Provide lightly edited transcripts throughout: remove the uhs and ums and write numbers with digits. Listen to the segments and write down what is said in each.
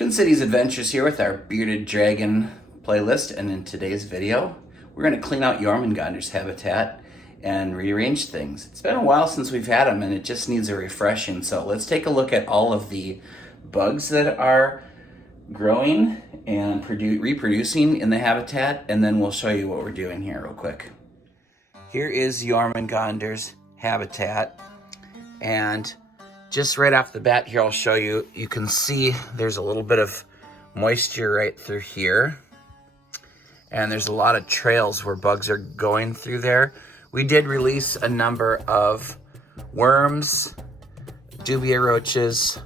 Twin Cities Adventures here with our Bearded Dragon playlist, and in today's video we're going to clean out Jormungandr's habitat and rearrange things. It's been a while since we've had them and it just needs a refreshing, so let's take a look at all of the bugs that are growing and reproducing in the habitat, and then we'll show you what we're doing here real quick. Here is Jormungandr's habitat, and just right off the bat here, I'll show you, you can see there's a little bit of moisture right through here. And there's a lot of trails where bugs are going through there. We did release a number of worms, dubia roaches,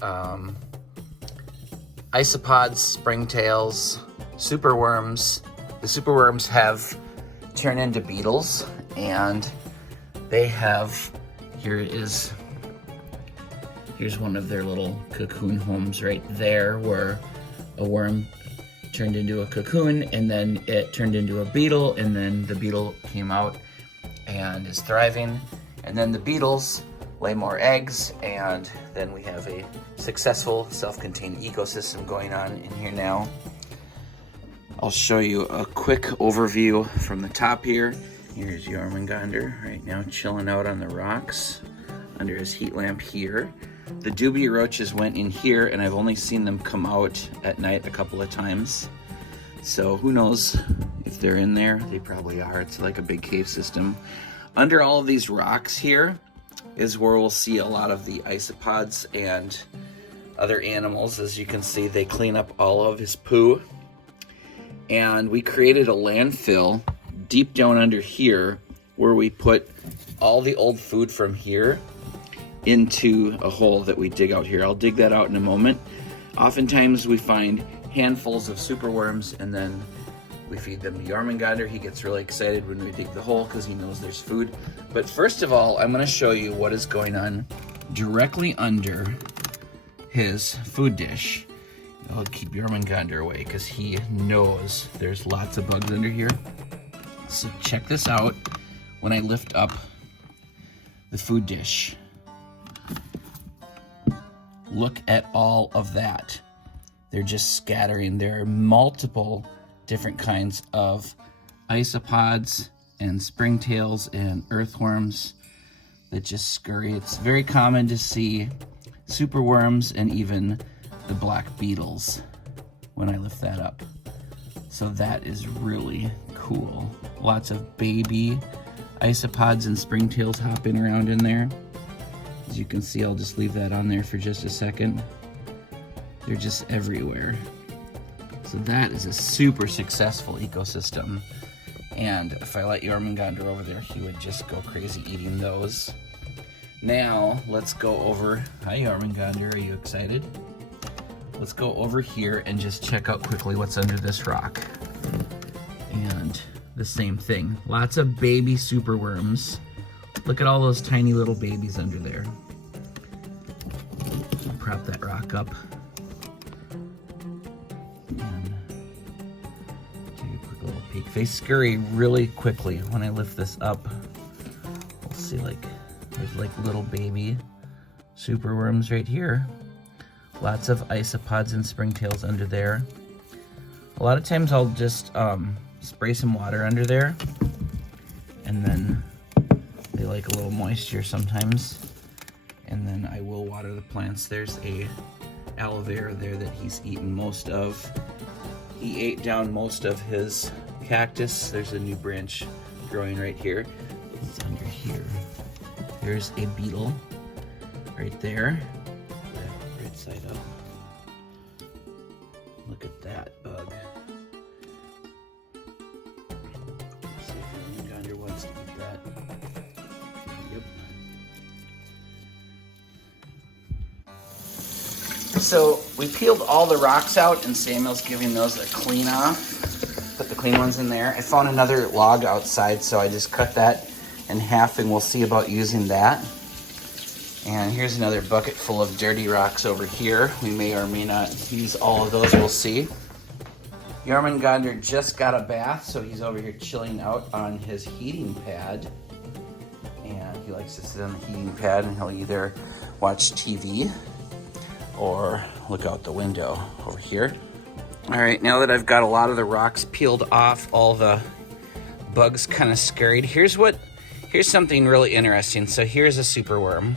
isopods, springtails, superworms. The superworms have turned into beetles, and they have, here's one of their little cocoon homes right there, where a worm turned into a cocoon and then it turned into a beetle, and then the beetle came out and is thriving, and then the beetles lay more eggs, and then we have a successful self-contained ecosystem going on in here now. I'll show you a quick overview from the top here. Here's Jormungandr right now chilling out on the rocks under his heat lamp here. The dubia roaches went in here, and I've only seen them come out at night a couple of times. So who knows if they're in there? They probably are. It's like a big cave system. Under all of these rocks here is where we'll see a lot of the isopods and other animals. As you can see, they clean up all of his poo. And we created a landfill deep down under here where we put all the old food from here into a hole that we dig out here. I'll dig that out in a moment. Oftentimes we find handfuls of superworms, and then we feed them to Jormungandr. He gets really excited when we dig the hole because he knows there's food. But first of all, I'm going to show you what is going on directly under his food dish. I'll keep Jormungandr away because he knows there's lots of bugs under here. So check this out. When I lift up the food dish, look at all of that. They're just scattering. There are multiple different kinds of isopods and springtails and earthworms that just scurry. It's very common to see superworms and even the black beetles when I lift that up. So that is really cool. Lots of baby isopods and springtails hopping around in there. As you can see, I'll just leave that on there for just a second. They're just everywhere. So that is a super successful ecosystem. And if I let Jormungandr over there, he would just go crazy eating those. Now, let's go over. Hi, Jormungandr, are you excited? Let's go over here and just check out quickly what's under this rock. And the same thing. Lots of baby superworms. Look at all those tiny little babies under there. Prop that rock up. And take a quick little peek. They scurry really quickly. When I lift this up, we'll see there's little baby superworms right here. Lots of isopods and springtails under there. A lot of times I'll just spray some water under there, and then they like a little moisture sometimes, and then I will water the plants. There's a aloe vera there that he's eaten most of. He ate down most of his cactus. There's a new branch growing right here. It's under here. There's a beetle right there. Right side up. Look at that bug. Let's see if Jormungandr wants to eat that. Yep. So we peeled all the rocks out, and Samuel's giving those a clean off. Put the clean ones in there. I found another log outside, so I just cut that in half, and we'll see about using that. And here's another bucket full of dirty rocks over here. We may or may not use all of those, we'll see. Jormungandr just got a bath, so he's over here chilling out on his heating pad. And he likes to sit on the heating pad, and he'll either watch TV or look out the window over here. All right, now that I've got a lot of the rocks peeled off, all the bugs kind of scurried, here's something really interesting. So here's a superworm,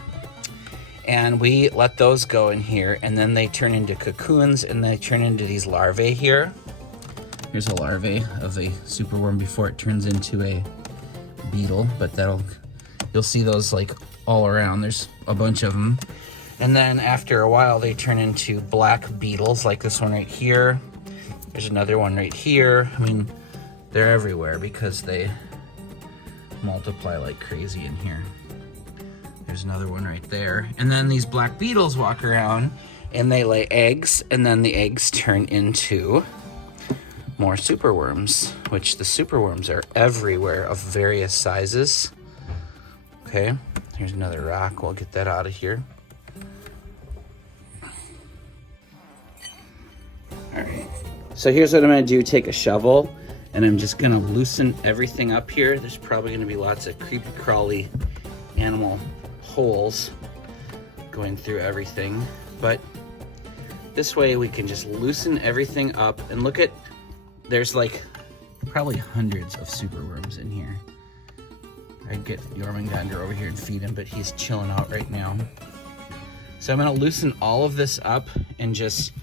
and we let those go in here, and then they turn into cocoons, and they turn into these larvae here. Here's a larvae of a superworm before it turns into a beetle, but you'll see those like all around. There's a bunch of them. And then after a while, they turn into black beetles, like this one right here. There's another one right here. I mean, they're everywhere because they multiply like crazy in here. There's another one right there. And then these black beetles walk around and they lay eggs, and then the eggs turn into more superworms, which the superworms are everywhere of various sizes. Okay, here's another rock. We'll get that out of here. All right, so here's what I'm gonna do. Take a shovel, and I'm just gonna loosen everything up here. There's probably gonna be lots of creepy crawly animal holes going through everything, but this way we can just loosen everything up. And look at, there's like probably hundreds of superworms in here. I'd get Jormungandr over here and feed him, but he's chilling out right now. So I'm gonna loosen all of this up and just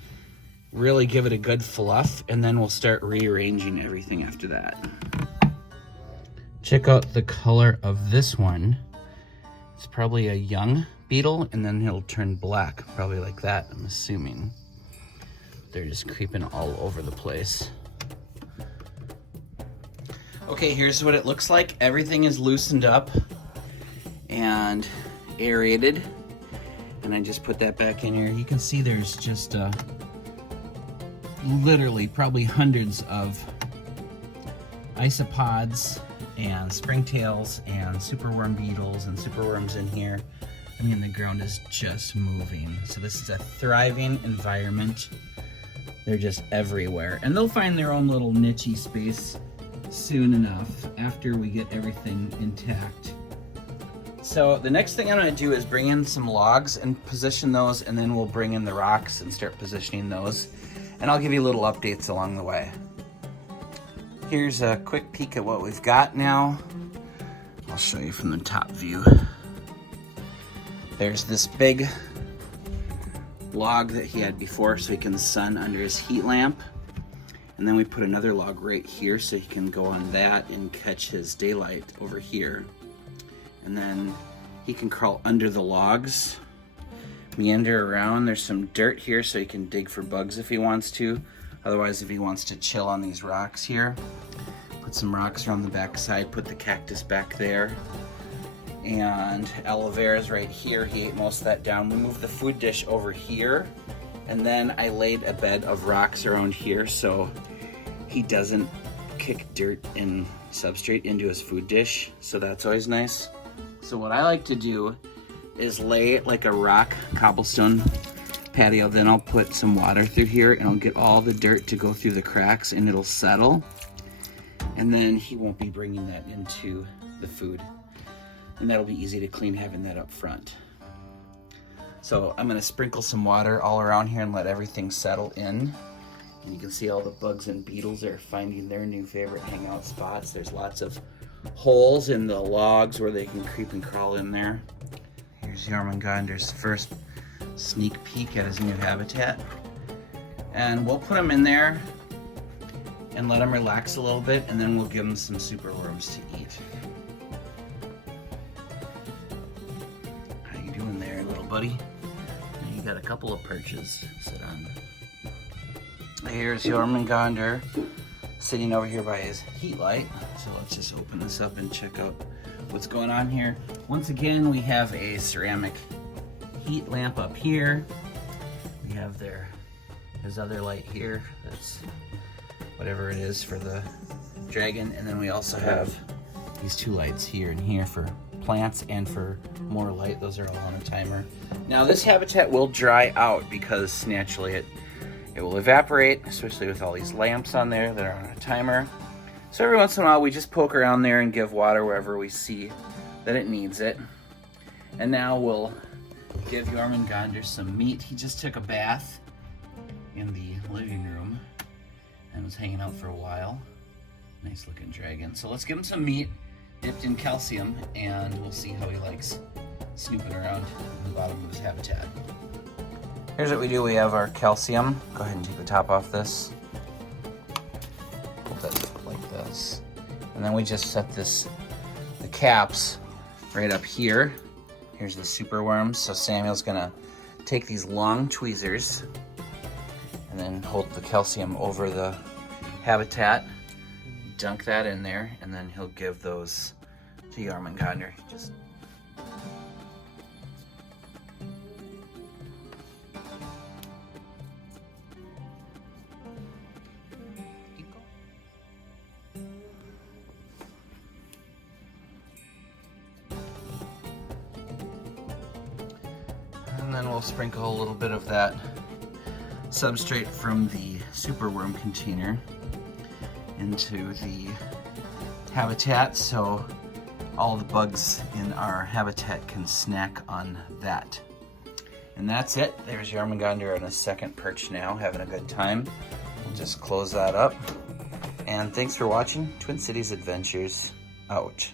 really give it a good fluff, and then we'll start rearranging everything after that. Check out the color of this one. It's probably a young beetle, and then he'll turn black, probably like that, I'm assuming. They're just creeping all over the place. Okay, here's what it looks like. Everything is loosened up and aerated. And I just put that back in here. You can see there's just literally probably hundreds of isopods and springtails and superworm beetles and superworms in here. I mean, the ground is just moving. So this is a thriving environment. They're just everywhere. And they'll find their own little niche-y space soon enough after we get everything intact. So the next thing I'm gonna do is bring in some logs and position those, and then we'll bring in the rocks and start positioning those. And I'll give you little updates along the way. Here's a quick peek at what we've got now. I'll show you from the top view. There's this big log that he had before so he can sun under his heat lamp. And then we put another log right here so he can go on that and catch his daylight over here. And then he can crawl under the logs, meander around. There's some dirt here so he can dig for bugs if he wants to. Otherwise, if he wants to chill on these rocks here, put some rocks around the back side, put the cactus back there. And aloe vera is right here. He ate most of that down. We moved the food dish over here. And then I laid a bed of rocks around here so he doesn't kick dirt and substrate into his food dish. So that's always nice. So what I like to do is lay like a rock cobblestone patio. Then I'll put some water through here and I'll get all the dirt to go through the cracks and it'll settle. And then he won't be bringing that into the food. And that'll be easy to clean having that up front. So I'm gonna sprinkle some water all around here and let everything settle in. And you can see all the bugs and beetles are finding their new favorite hangout spots. There's lots of holes in the logs where they can creep and crawl in there. Here's Jormungandr's first sneak peek at his new habitat. And we'll put him in there and let him relax a little bit, and then we'll give him some superworms to eat. How you doing there, little buddy? You got a couple of perches to sit on. Here's Jormungandr sitting over here by his heat light. So let's just open this up and check out what's going on here. Once again, we have a ceramic heat lamp up here. We have his other light here. That's whatever it is for the dragon. And then we also have these two lights here and here for plants and for more light. Those are all on a timer. Now this habitat will dry out because naturally it will evaporate, especially with all these lamps on there that are on a timer. So every once in a while we just poke around there and give water wherever we see that it needs it. And now we'll give Jormungandr some meat. He just took a bath in the living room and was hanging out for a while. Nice looking dragon. So let's give him some meat dipped in calcium, and we'll see how he likes snooping around in the bottom of his habitat. Here's what we do. We have our calcium. Go ahead and take the top off this. Hold that like this. And then we just set the caps right up here. Here's the super worms. So Samuel's gonna take these long tweezers and then hold the calcium over the habitat, dunk that in there, and then he'll give those to Jormungandr. Just and then we'll sprinkle a little bit of that substrate from the superworm container into the habitat, so all the bugs in our habitat can snack on that. And that's it. There's Jormungandr on his second perch now, having a good time. We'll just close that up. And thanks for watching Twin Cities Adventures, out.